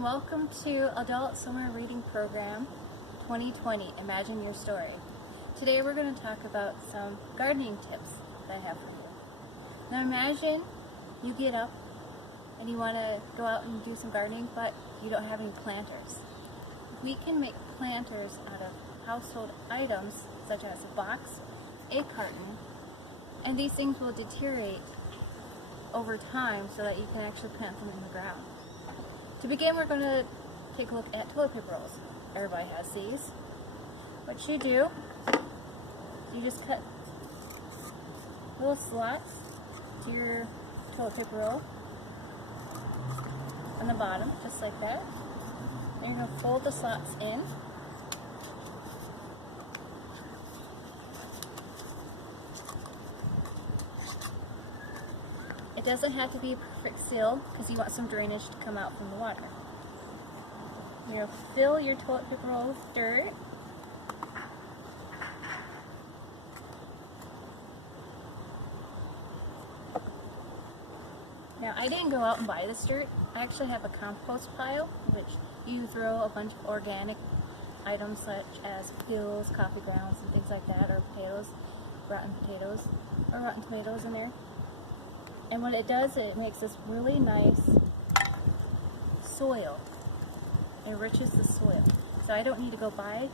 and welcome to Adult Summer Reading Program 2020, Imagine Your Story. Today we're going to talk about some gardening tips that I have for you. Now imagine you get up and you want to go out and do some gardening, but you don't have any planters. We can make planters out of household items such as a box, a carton, and these things will deteriorate over time so that you can actually plant them in the ground. To begin, we're going to take a look at toilet paper rolls. Everybody has these. What you do, you just cut little slots to your toilet paper roll on the bottom, just like that. And you're going to fold the slots in. It doesn't have to be a perfect seal because you want some drainage to come out from the water. You're going to fill your toilet paper roll with dirt. Now I didn't go out and buy this dirt. I actually have a compost pile which you throw a bunch of organic items such as peels, coffee grounds, and things like that, or potatoes, rotten tomatoes in there. And what it does, it makes this really nice soil. It enriches the soil. So I don't need to go buy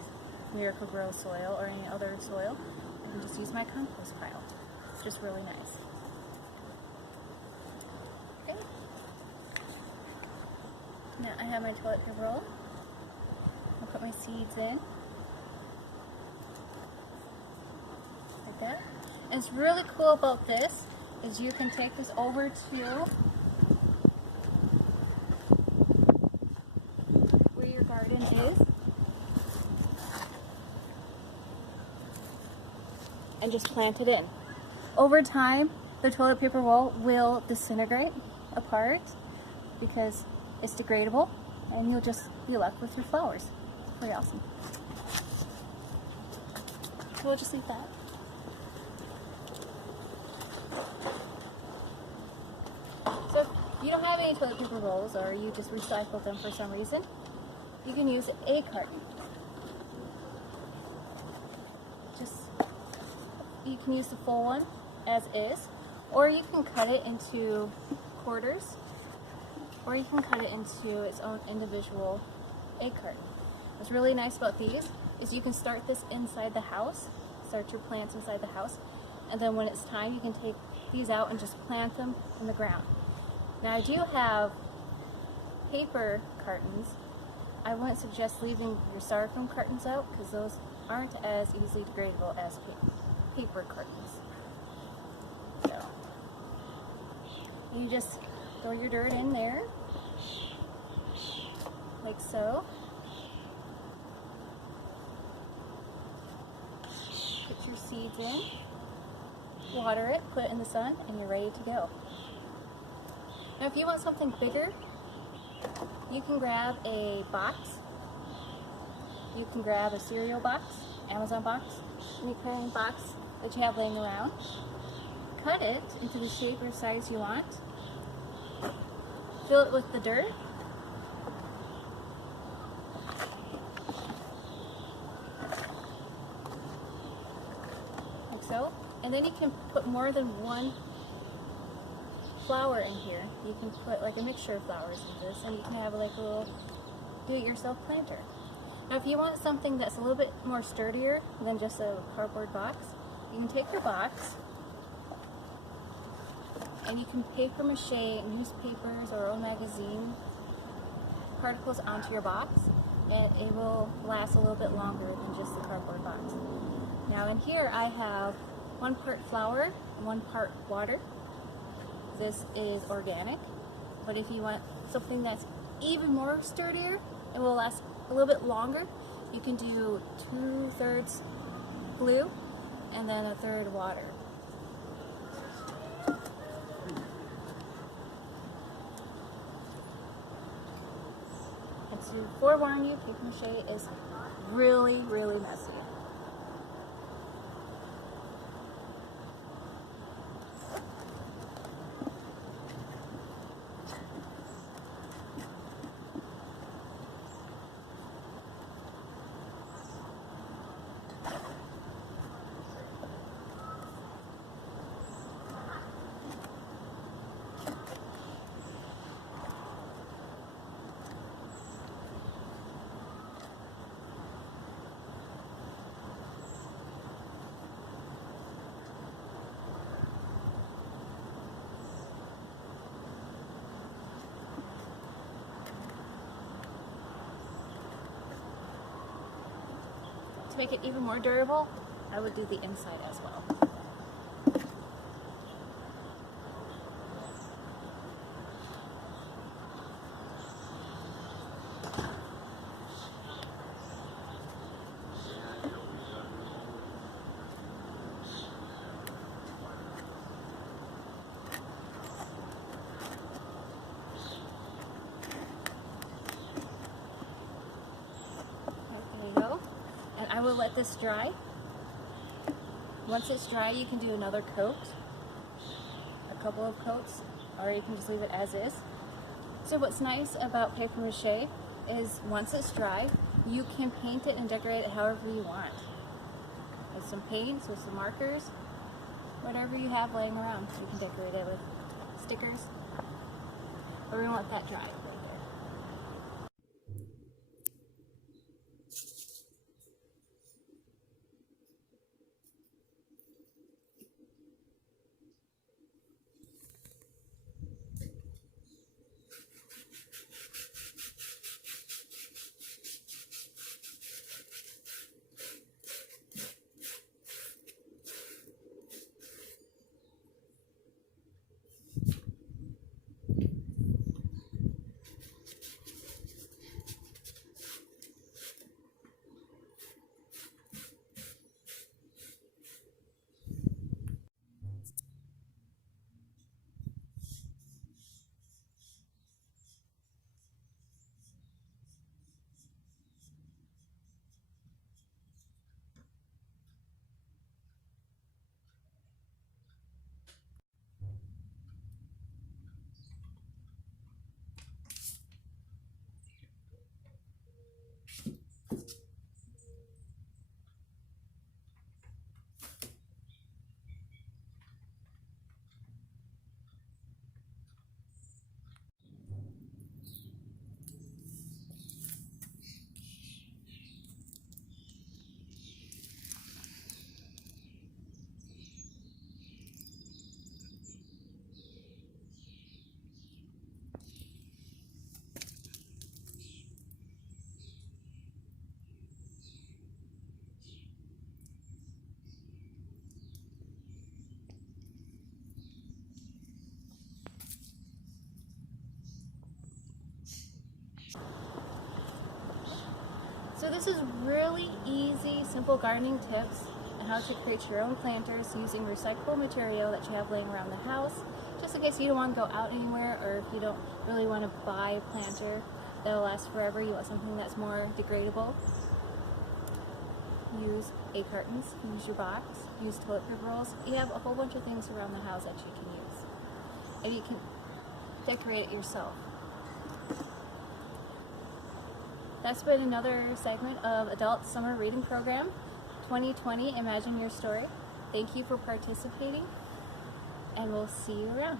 Miracle Grow soil or any other soil. I can just use my compost pile. It's just really nice. Okay. Now I have my toilet paper roll. I'll put my seeds in. Like that. And it's really cool about this is you can take this over to where your garden is and just plant it in. Over time, the toilet paper roll will disintegrate apart because it's degradable, and you'll just be left with your flowers. It's pretty awesome. So we'll just leave that. So if you don't have any toilet paper rolls or you just recycle them for some reason, you can use a carton. You can use the full one as is, or you can cut it into quarters, or you can cut it into its own individual egg carton. What's really nice about these is you can start this inside the house, start your plants inside the house, and then when it's time you can take these out and just plant them in the ground. Now I do have paper cartons. I wouldn't suggest leaving your styrofoam cartons out because those aren't as easily degradable as paper cartons. So you just throw your dirt in there, like so. Put your seeds in, water it, put it in the sun, and you're ready to go. Now if you want something bigger, you can grab a box. You can grab a cereal box, Amazon box, any kind of box that you have laying around. Cut it into the shape or size you want. Fill it with the dirt. Like so. And then you can put more than one flower in here. You can put like a mixture of flowers in this, and you can have like a little do-it-yourself planter. Now if you want something that's a little bit more sturdier than just a cardboard box, you can take your box and you can paper mache newspapers or old magazine particles onto your box, and it will last a little bit longer than just the cardboard box. Now in here I have 1 part flour and 1 part water. This is organic, but if you want something that's even more sturdier and will last a little bit longer, you can do 2/3 glue and then 1/3 water. And to forewarn you, paper mache is really, really messy. To make it even more durable, I would do the inside as well. There you go. And I will let this dry. Once it's dry, you can do another coat, a couple of coats, or you can just leave it as is. So what's nice about paper mache is once it's dry, you can paint it and decorate it however you want. With some paints, with some markers, whatever you have laying around. You can decorate it with stickers, but we want that dry right there. So this is really easy, simple gardening tips on how to create your own planters using recyclable material that you have laying around the house, just in case you don't want to go out anywhere, or if you don't really want to buy a planter that'll last forever, you want something that's more degradable. Use egg cartons, use your box, use toilet paper rolls. You have a whole bunch of things around the house that you can use. And you can decorate it yourself. That's been another segment of Adult Summer Reading Program 2020, Imagine Your Story. Thank you for participating, and we'll see you around.